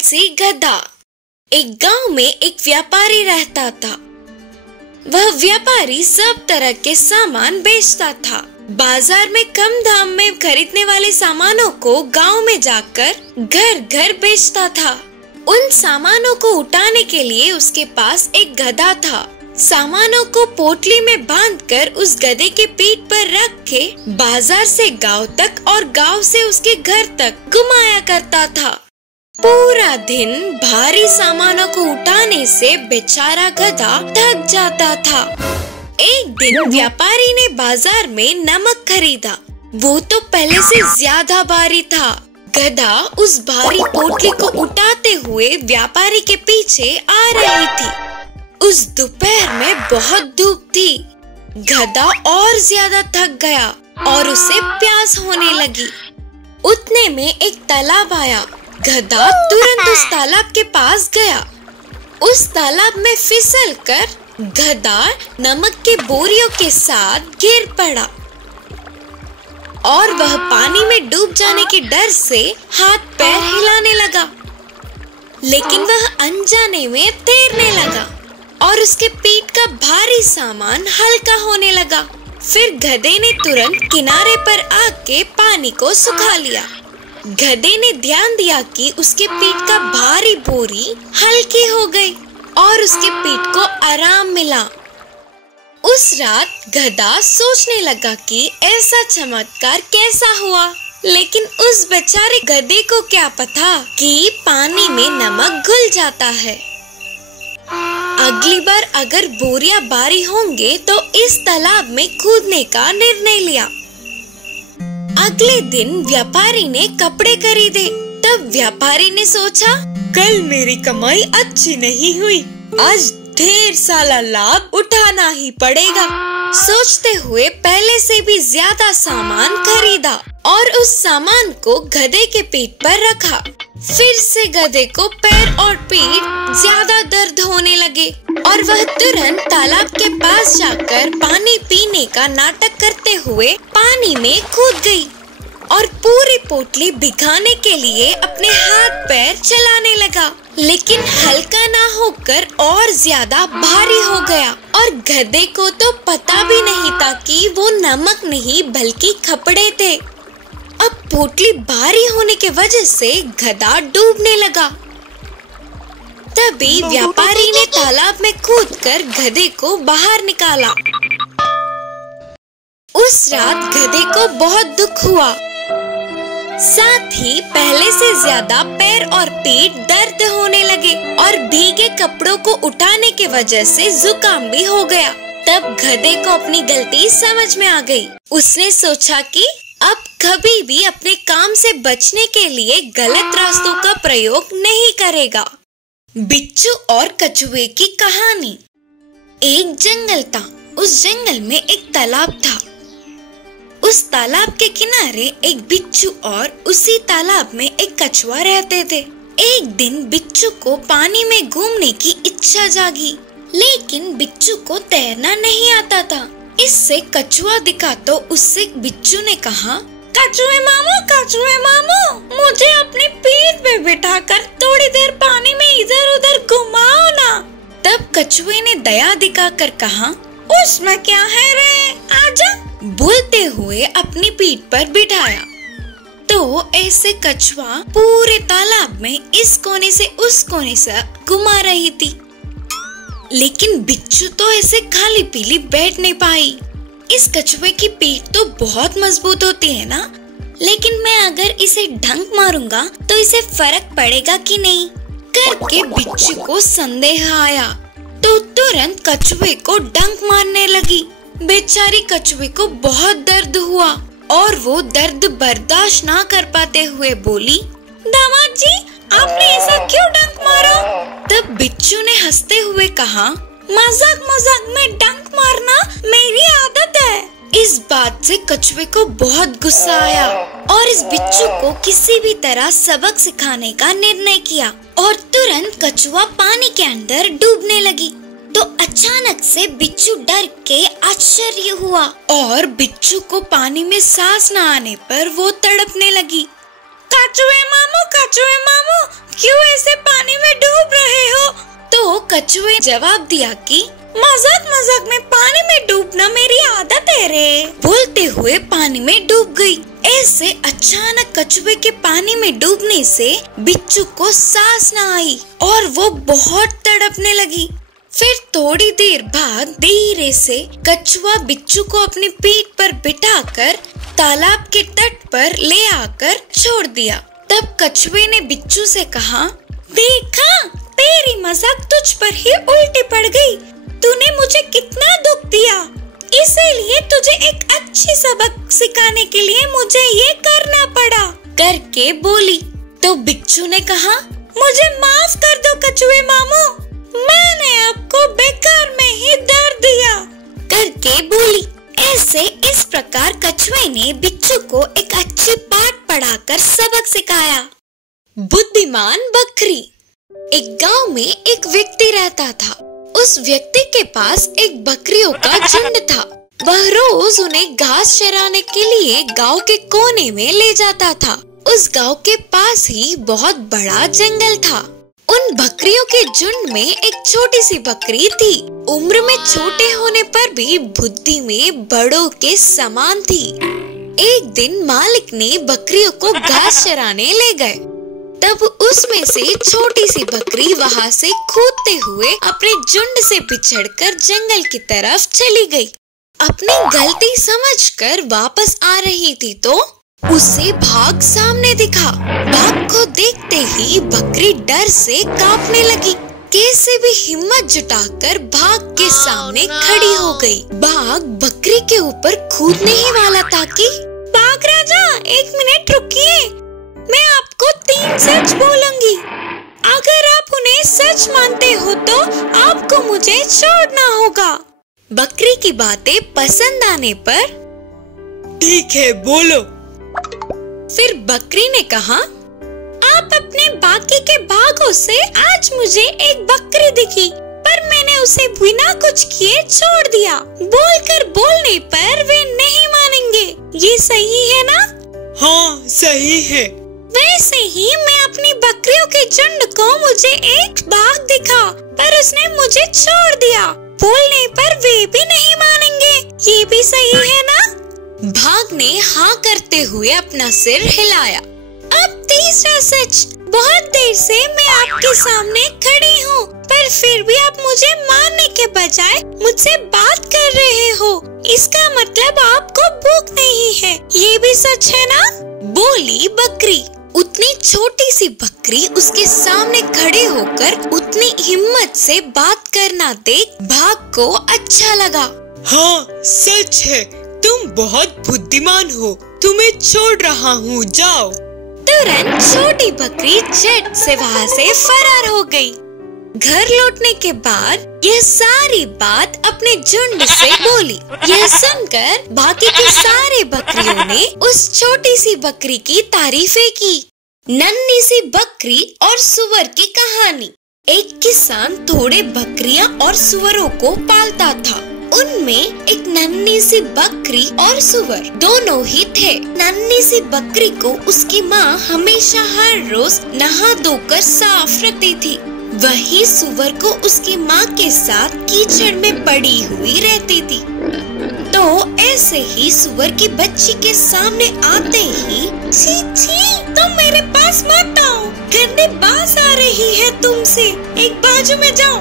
आलसी गधा। एक गांव में एक व्यापारी रहता था। वह व्यापारी सब तरह के सामान बेचता था। बाजार में कम दाम में खरीदने वाले सामानों को गांव में जाकर घर घर बेचता था। उन सामानों को उठाने के लिए उसके पास एक गधा था। सामानों को पोटली में बांधकर उस गधे के पीठ पर रख के बाजार से गांव तक और गांव से उसके घर तक घुमाया करता था। पूरा दिन भारी सामानों को उठाने से बेचारा गधा थक जाता था। एक दिन व्यापारी ने बाजार में नमक खरीदा। वो तो पहले से ज्यादा भारी था। गधा उस भारी पोटली को उठाते हुए व्यापारी के पीछे आ रही थी। उस दोपहर में बहुत धूप थी। गधा और ज्यादा थक गया और उसे प्यास होने लगी। उतने में एक तालाब आया। गधा तुरंत उस तालाब के पास गया। उस तालाब में फिसलकर गधा नमक के बोरियों के साथ गिर पड़ा और वह पानी में डूब जाने के डर से हाथ पैर हिलाने लगा। लेकिन वह अनजाने में तैरने लगा और उसके पीठ का भारी सामान हल्का होने लगा। फिर गधे ने तुरंत किनारे पर आके पानी को सुखा लिया। गधे ने ध्यान दिया कि उसके पीठ का भारी बोरी हल्की हो गई और उसके पीठ को आराम मिला। उस रात गधा सोचने लगा कि ऐसा चमत्कार कैसा हुआ। लेकिन उस बेचारे गधे को क्या पता कि पानी में नमक घुल जाता है। अगली बार अगर बोरियां भारी होंगे तो इस तालाब में कूदने का निर्णय लिया। अगले दिन व्यापारी ने कपड़े खरीदे। तब व्यापारी ने सोचा, कल मेरी कमाई अच्छी नहीं हुई, आज ढेर सारा लाभ उठाना ही पड़ेगा। सोचते हुए पहले से भी ज्यादा सामान खरीदा और उस सामान को गधे के पीठ पर रखा। फिर से गधे को पैर और पीठ ज्यादा दर्द होने लगे और वह तुरंत तालाब के पास जाकर पानी पीने का नाटक करते हुए पानी में कूद गई और पूरी पोटली भिगाने के लिए अपने हाथ पैर चलाने लगा। लेकिन हल्का ना होकर और ज्यादा भारी हो गया और गधे को तो पता भी नहीं था कि वो नमक नहीं बल्कि कपड़े थे। अब पोटली भारी होने के वजह से गधा डूबने लगा। तभी व्यापारी ने तालाब में कूदकर गधे को बाहर निकाला। उस रात गधे को बहुत दुख हुआ। साथ ही पहले से ज्यादा पैर और पीठ दर्द होने लगे और भीगे कपड़ों को उठाने के वजह से जुकाम भी हो गया। तब गधे को अपनी गलती समझ में आ गई। उसने सोचा कि अब कभी भी अपने काम से बचने के लिए गलत रास्तों का प्रयोग नहीं करेगा। बिच्छू और कछुए की कहानी। एक जंगल था। उस जंगल में एक तालाब था। उस तालाब के किनारे एक बिच्छू और उसी तालाब में एक कछुआ रहते थे। एक दिन बिच्छू को पानी में घूमने की इच्छा जागी, लेकिन बिच्छू को तैरना नहीं आता था। इससे कछुआ दिखा तो उससे बिच्छू ने कहा, कछुए मामू, मुझे अपनी पीठ पे बिठाकर थोड़ी देर पानी में इधर उधर घुमाओ ना। तब कछुए ने दया दिखाकर कहा, उसमें क्या है रे, आजा। बोलते हुए अपनी पीठ पर बिठाया तो ऐसे कछुआ पूरे तालाब में इस कोने से उस कोने से घुमा रही थी। लेकिन बिच्छू तो ऐसे खाली पीली बैठ नहीं पाई। इस कछुए की पीठ तो बहुत मजबूत होती है ना, लेकिन मैं अगर इसे डंक मारूंगा तो इसे फर्क पड़ेगा कि नहीं करके बिच्छू को संदेह आया तो तुरंत कछुए को डंक मारने लगी। बेचारी कछुए को बहुत दर्द हुआ और वो दर्द बर्दाश्त ना कर पाते हुए बोली, दामाद जी, आपने ऐसा क्यों डंक मारा? तब बिच्छू ने हंसते हुए कहा, मजाक में डंक मारना मेरी आदत है। इस बात से कछुए को बहुत गुस्सा आया और इस बिच्छू को किसी भी तरह सबक सिखाने का निर्णय किया और तुरंत कछुआ पानी के अंदर डूबने लगी। तो अचानक से बिच्छू डर के आश्चर्य हुआ और बिच्छू को पानी में सांस न आने पर वो तड़पने लगी। कछुए मामू, क्यों ऐसे कछुए जवाब दिया कि मजाक मजाक में पानी में डूबना मेरी आदत है रे। बोलते हुए पानी में डूब गई। ऐसे अचानक कछुए के पानी में डूबने से बिच्छू को सांस न आई और वो बहुत तड़पने लगी। फिर थोड़ी देर बाद धीरे से कछुआ बिच्छू को अपनी पीठ पर बिठाकर तालाब के तट पर ले आकर छोड़ दिया। तब कछुए ने बिच्छू से कहा, देखा तेरी मजाक तुझ पर ही उल्टी पड़ गई। तूने मुझे कितना दुख दिया, इसीलिए तुझे एक अच्छी सबक सिखाने के लिए मुझे ये करना पड़ा करके बोली। तो बिच्छू ने कहा, मुझे माफ कर दो कछुए मामू, मैंने आपको बेकार में ही दर्द दिया करके बोली। ऐसे इस प्रकार कछुए ने बिच्छू को एक अच्छी पाठ पढ़ाकर सबक सिखाया। बुद्धिमान बकरी। एक गांव में एक व्यक्ति रहता था। उस व्यक्ति के पास एक बकरियों का झुंड था। वह रोज उन्हें घास चराने के लिए गांव के कोने में ले जाता था। उस गांव के पास ही बहुत बड़ा जंगल था। उन बकरियों के झुंड में एक छोटी सी बकरी थी। उम्र में छोटे होने पर भी बुद्धि में बड़ों के समान थी। एक दिन मालिक ने बकरियों को घास चराने ले गए। तब उसमें से छोटी सी बकरी वहाँ से कूदते हुए अपने झुंड से बिछड़कर जंगल की तरफ चली गई। अपनी गलती समझकर वापस आ रही थी तो उसे भाग सामने दिखा। भाग को देखते ही बकरी डर से कांपने लगी। कैसे भी हिम्मत जुटाकर भाग के सामने खड़ी हो गई। भाग बकरी के ऊपर कूदने ही वाला था कि भाग राजा, एक मिनट रुकिए, मैं आपको 3 सच बोलूंगी। अगर आप उन्हें सच मानते हो तो आपको मुझे छोड़ना होगा। बकरी की बातें पसंद आने पर ठीक है बोलो। फिर बकरी ने कहा, आप अपने बाकी के भागों से आज मुझे एक बकरी दिखी, पर मैंने उसे बिना कुछ किए छोड़ दिया। बोलकर बोलने पर वे नहीं मानेंगे, ये सही है ना? हाँ सही है। वैसे ही मैं अपनी बकरियों के झुंड को मुझे एक बाघ दिखा, पर उसने मुझे छोड़ दिया। बोलने पर वे भी नहीं मानेंगे, ये भी सही है ना? बाघ ने हाँ करते हुए अपना सिर हिलाया। अब तीसरा सच, बहुत देर से मैं आपके सामने खड़ी हूँ, पर फिर भी आप मुझे मारने के बजाय मुझसे बात कर रहे हो। इसका मतलब आपको भूख नहीं है, ये भी सच है ना? बोली बकरी। उतनी छोटी सी बकरी उसके सामने खड़े होकर उतनी हिम्मत से बात करना देख बाघ को अच्छा लगा। हाँ सच है, तुम बहुत बुद्धिमान हो, तुम्हें छोड़ रहा हूँ, जाओ। तुरंत छोटी बकरी झट से वहाँ से फरार हो गई। घर लौटने के बाद यह सारी बात अपने झुंड से बोली। यह सुनकर बाकी की सारे बकरियों ने उस छोटी सी बकरी की तारीफें की। नन्ही सी बकरी और सुअर की कहानी। एक किसान थोड़े बकरियां और सुअरों को पालता था। उनमें एक नन्ही सी बकरी और सुअर दोनों ही थे। नन्ही सी बकरी को उसकी माँ हमेशा हर रोज नहा धोकर साफ रखती थी। वही सुअर को उसकी माँ के साथ कीचड़ में पड़ी हुई रहती थी। तो ऐसे ही सुअर की बच्ची के सामने आते ही, छी छी, तुम मेरे पास मत आओ, गंदी बास आ रही है तुमसे, एक बाजू में जाओ।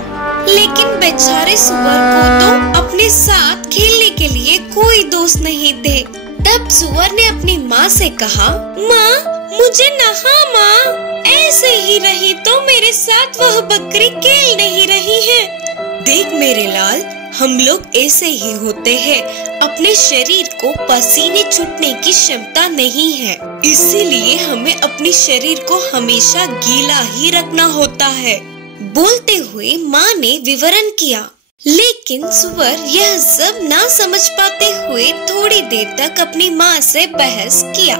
लेकिन बेचारे सुअर को तो अपने साथ खेलने के लिए कोई दोस्त नहीं थे। तब सुअर ने अपनी माँ से कहा, माँ मुझे नहा माँ, ऐसे ही रही तो मेरे साथ वह बकरी खेल नहीं रही है। देख मेरे लाल, हम लोग ऐसे ही होते हैं, अपने शरीर को पसीने छूटने की क्षमता नहीं है, इसीलिए हमें अपने शरीर को हमेशा गीला ही रखना होता है। बोलते हुए माँ ने विवरण किया। लेकिन सुअर यह सब ना समझ पाते हुए थोड़ी देर तक अपनी माँ से बहस किया।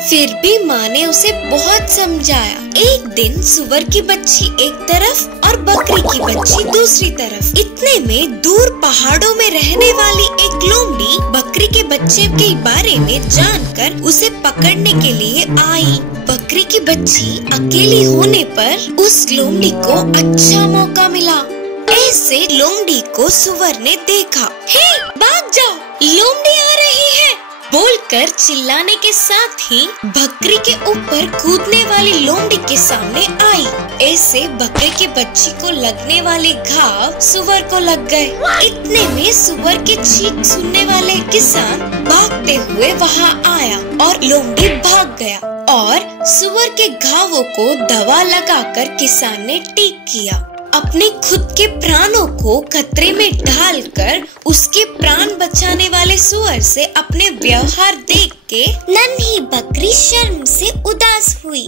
फिर भी माँ ने उसे बहुत समझाया। एक दिन सुअर की बच्ची एक तरफ और बकरी की बच्ची दूसरी तरफ। इतने में दूर पहाड़ों में रहने वाली एक लोमड़ी बकरी के बच्चे के बारे में जानकर उसे पकड़ने के लिए आई। बकरी की बच्ची अकेली होने पर उस लोमड़ी को अच्छा मौका मिला। ऐसे लोमड़ी को सुअर ने देखा। हे, भाग जाओ, लोमड़ी आ रही है बोलकर चिल्लाने के साथ ही बकरी के ऊपर कूदने वाली लोमड़ी के सामने आई। ऐसे बकरे के बच्ची को लगने वाले घाव सुअर को लग गए। इतने में सुअर के चीख सुनने वाले किसान भागते हुए वहाँ आया और लोमड़ी भाग गया और सुअर के घावों को दवा लगाकर किसान ने ठीक किया। अपने खुद के प्राणों को खतरे में डालकर उसके प्राण बचाने वाले सुअर से अपने व्यवहार देख के नन्ही बकरी शर्म से उदास हुई।